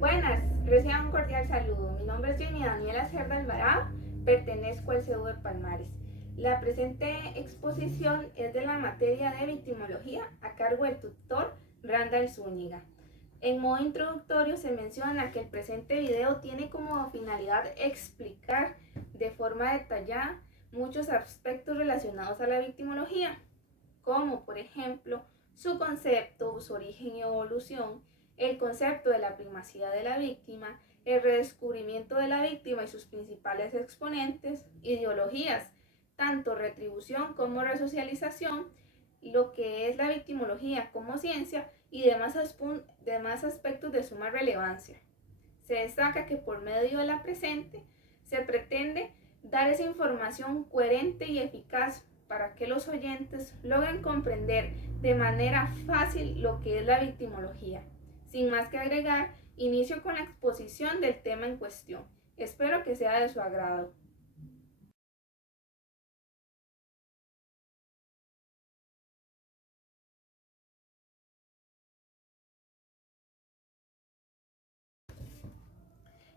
Buenas, reciban un cordial saludo. Mi nombre es Jenny Daniela Cerda Alvarado, pertenezco al CEU de Palmares. La presente exposición es de la materia de victimología a cargo del tutor Randall Zúñiga. En modo introductorio se menciona que el presente video tiene como finalidad explicar de forma detallada muchos aspectos relacionados a la victimología, como por ejemplo su concepto, su origen y evolución, el concepto de la primacía de la víctima, el redescubrimiento de la víctima y sus principales exponentes, ideologías, tanto retribución como resocialización, lo que es la victimología como ciencia y demás aspectos de suma relevancia. Se destaca que por medio de la presente se pretende dar esa información coherente y eficaz para que los oyentes logren comprender de manera fácil lo que es la victimología. Sin más que agregar, inicio con la exposición del tema en cuestión. Espero que sea de su agrado.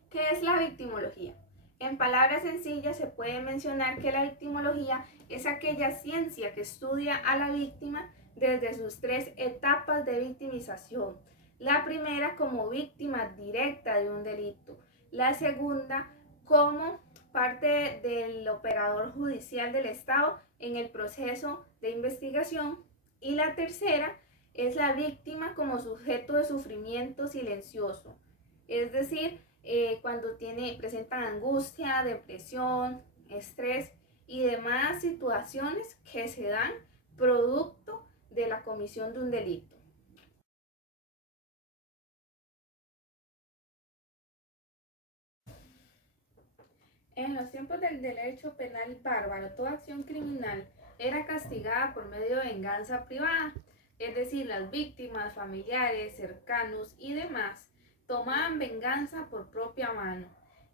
¿Qué es la victimología? En palabras sencillas se puede mencionar que la victimología es aquella ciencia que estudia a la víctima desde sus tres etapas de victimización. La primera como víctima directa de un delito, la segunda como parte del operador judicial del Estado en el proceso de investigación y la tercera es la víctima como sujeto de sufrimiento silencioso, es decir, cuando presentan angustia, depresión, estrés y demás situaciones que se dan producto de la comisión de un delito. En los tiempos del derecho penal bárbaro, toda acción criminal era castigada por medio de venganza privada, es decir, las víctimas, familiares, cercanos y demás tomaban venganza por propia mano.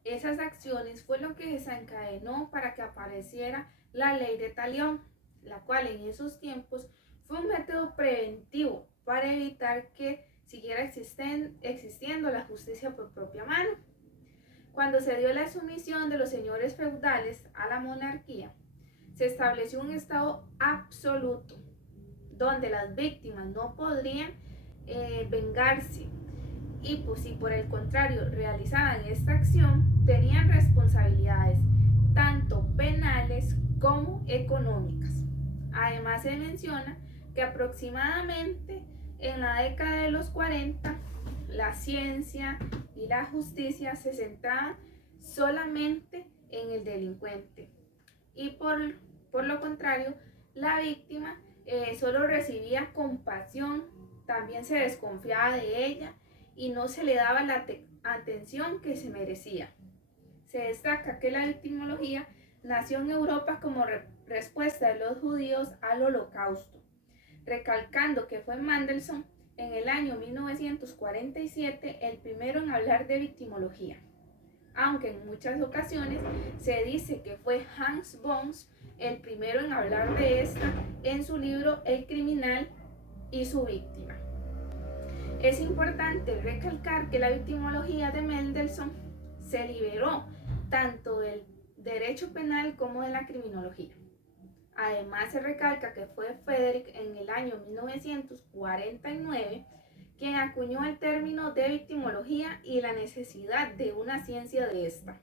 Esas acciones fue lo que desencadenó para que apareciera la ley de talión, la cual en esos tiempos fue un método preventivo para evitar que siguiera existiendo la justicia por propia mano. Cuando se dio la sumisión de los señores feudales a la monarquía, se estableció un estado absoluto, donde las víctimas no podrían vengarse y pues, si por el contrario realizaban esta acción, tenían responsabilidades tanto penales como económicas. Además se menciona que aproximadamente en la década de los 40 la ciencia y la justicia se centraban solamente en el delincuente y por lo contrario la víctima solo recibía compasión, también se desconfiaba de ella y no se le daba la atención que se merecía. Se destaca que la victimología nació en Europa como respuesta de los judíos al Holocausto, recalcando que fue Mendelssohn en el año 1947 el primero en hablar de victimología, aunque en muchas ocasiones se dice que fue Hans Bones el primero en hablar de esta en su libro El criminal y su víctima. Es importante recalcar que la victimología de Mendelssohn se liberó tanto del derecho penal como de la criminología. Además se recalca que fue Frederick en el año 1949 quien acuñó el término de victimología y la necesidad de una ciencia de esta.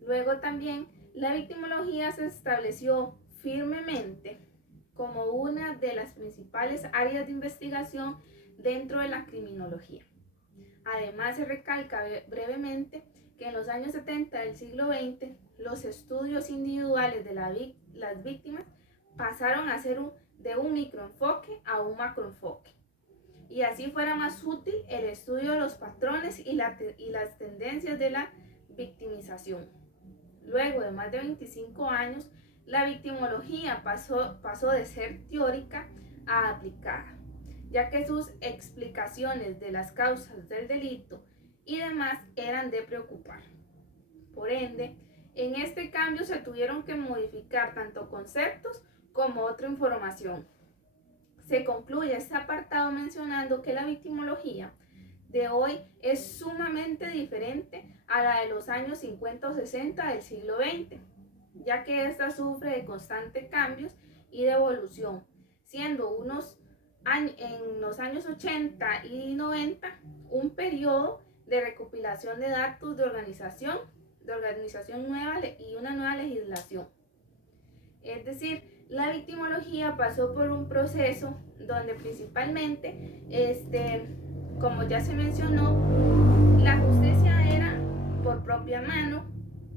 Luego también la victimología se estableció firmemente como una de las principales áreas de investigación dentro de la criminología. Además se recalca brevemente que en los años 70 del siglo XX los estudios individuales de las víctimas pasaron a ser de un microenfoque a un macroenfoque, y así fuera más útil el estudio de los patrones y las tendencias de la victimización. Luego de más de 25 años, la victimología pasó de ser teórica a aplicada, ya que sus explicaciones de las causas del delito y demás eran de preocupar. Por ende, en este cambio se tuvieron que modificar tanto conceptos como otra información. Se concluye este apartado mencionando que la victimología de hoy es sumamente diferente a la de los años 50 o 60 del siglo XX, ya que ésta sufre de constantes cambios y de evolución, siendo en los años 80 y 90 un periodo de recopilación de datos de organización nueva y una nueva legislación. Es decir, la victimología pasó por un proceso donde principalmente, como ya se mencionó, la justicia era por propia mano.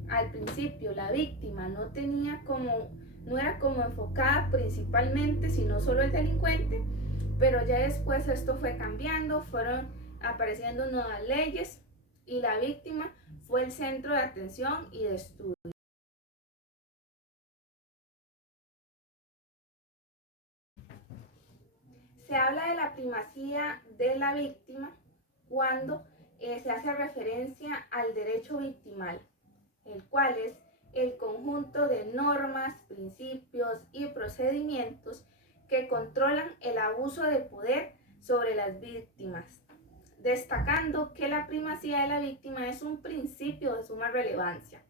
Al principio la víctima no era como enfocada principalmente, sino solo el delincuente, pero ya después esto fue cambiando, fueron apareciendo nuevas leyes y la víctima fue el centro de atención y de estudio. Se habla de la primacía de la víctima cuando se hace referencia al derecho victimal, el cual es el conjunto de normas, principios y procedimientos que controlan el abuso de poder sobre las víctimas, destacando que la primacía de la víctima es un principio de suma relevancia,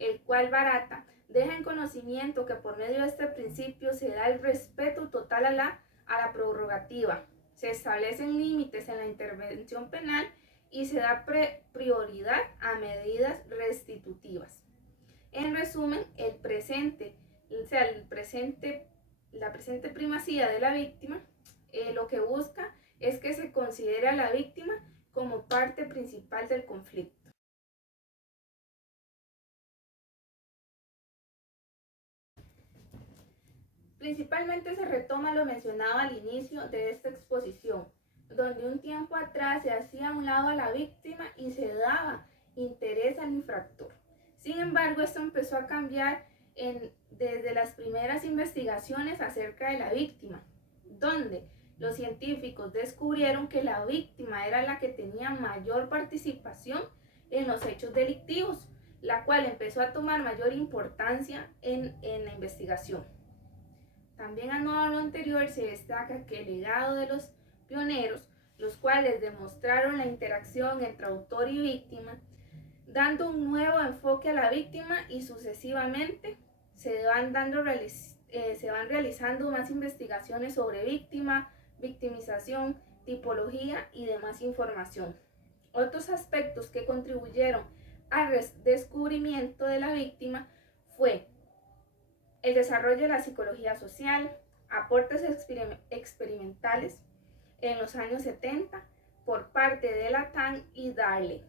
el cual Barata deja en conocimiento que por medio de este principio se da el respeto total a la prerrogativa, se establecen límites en la intervención penal y se da prioridad a medidas restitutivas. En resumen, la presente primacía de la víctima lo que busca es que se considere a la víctima como parte principal del conflicto. Principalmente se retoma lo mencionado al inicio de esta exposición, donde un tiempo atrás se hacía a un lado a la víctima y se daba interés al infractor. Sin embargo, esto empezó a cambiar desde las primeras investigaciones acerca de la víctima, donde los científicos descubrieron que la víctima era la que tenía mayor participación en los hechos delictivos, la cual empezó a tomar mayor importancia en la investigación. También a lo anterior se destaca que el legado de los pioneros, los cuales demostraron la interacción entre autor y víctima, dando un nuevo enfoque a la víctima y sucesivamente se van realizando más investigaciones sobre víctima, victimización, tipología y demás información. Otros aspectos que contribuyeron al descubrimiento de la víctima fue el desarrollo de la psicología social, aportes experimentales en los años 70 por parte de Lacan y Darley.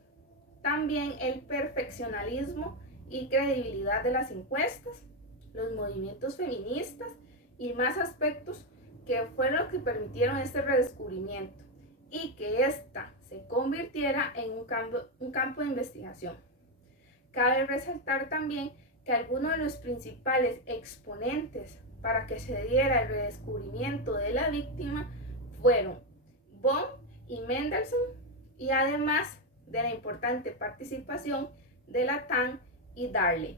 También el perfeccionalismo y credibilidad de las encuestas, los movimientos feministas y más aspectos que fueron los que permitieron este redescubrimiento y que ésta se convirtiera en un campo de investigación. Cabe resaltar también que algunos de los principales exponentes para que se diera el redescubrimiento de la víctima fueron Bohm y Mendelssohn, y además de la importante participación de Lacan y Darley.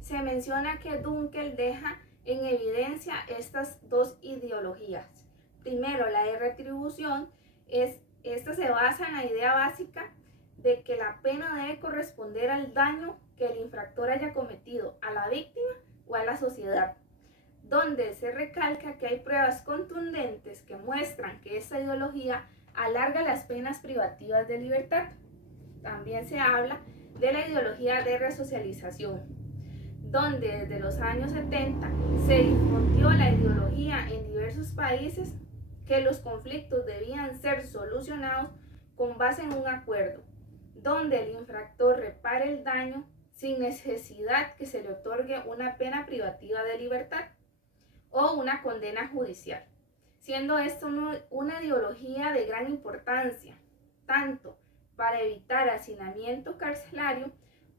Se menciona que Dunkel deja en evidencia estas dos ideologías. Primero, la de retribución, esta se basa en la idea básica de que la pena debe corresponder al daño que el infractor haya cometido a la víctima o a la sociedad, donde se recalca que hay pruebas contundentes que muestran que esta ideología alarga las penas privativas de libertad. También se habla de la ideología de resocialización, donde desde los años 70 se difundió la ideología en diversos países que los conflictos debían ser solucionados con base en un acuerdo, donde el infractor repare el daño sin necesidad que se le otorgue una pena privativa de libertad o una condena judicial, siendo esto una ideología de gran importancia, tanto para evitar hacinamiento carcelario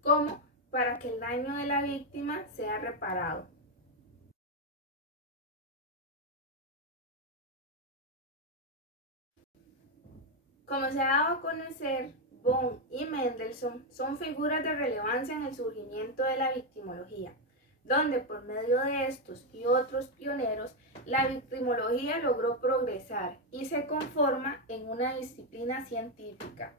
como para que el daño de la víctima sea reparado. Como se ha dado a conocer, Bohm y Mendelssohn son figuras de relevancia en el surgimiento de la victimología, donde por medio de estos y otros pioneros, la victimología logró progresar y se conforma en una disciplina científica.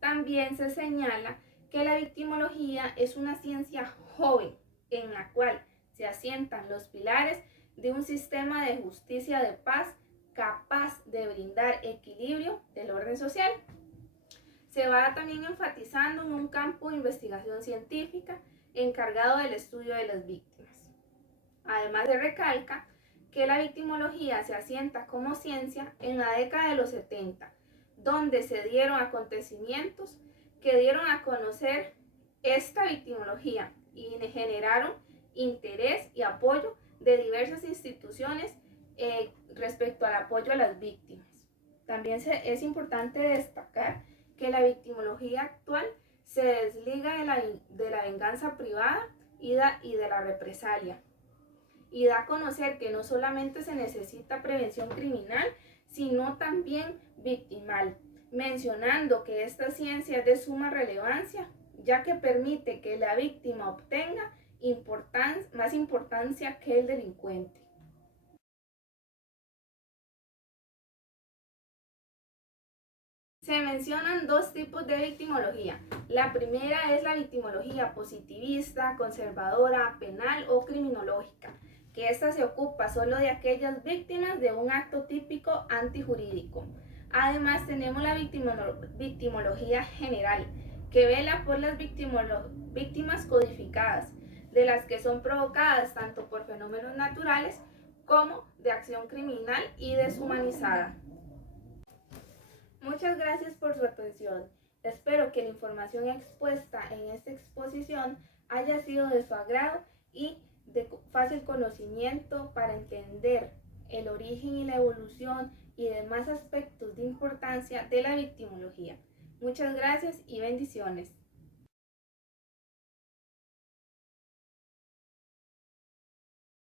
También se señala que la victimología es una ciencia joven en la cual se asientan los pilares de un sistema de justicia de paz capaz de brindar equilibrio del orden social. Se va también enfatizando en un campo de investigación científica encargado del estudio de las víctimas. Además se recalca que la victimología se asienta como ciencia en la década de los 70, donde se dieron acontecimientos que dieron a conocer esta victimología y generaron interés y apoyo de diversas instituciones respecto al apoyo a las víctimas. También es importante destacar que la victimología actual se desliga de la venganza privada y de la represalia, y da a conocer que no solamente se necesita prevención criminal, sino también victimal, mencionando que esta ciencia es de suma relevancia, ya que permite que la víctima obtenga más importancia que el delincuente. Se mencionan dos tipos de victimología. La primera es la victimología positivista, conservadora, penal o criminológica, que esta se ocupa solo de aquellas víctimas de un acto típico antijurídico. Además tenemos la victimología general, que vela por las víctimas codificadas, de las que son provocadas tanto por fenómenos naturales como de acción criminal y deshumanizada. Muchas gracias por su atención. Espero que la información expuesta en esta exposición haya sido de su agrado y de fácil conocimiento para entender el origen y la evolución y demás aspectos de importancia de la victimología. Muchas gracias y bendiciones.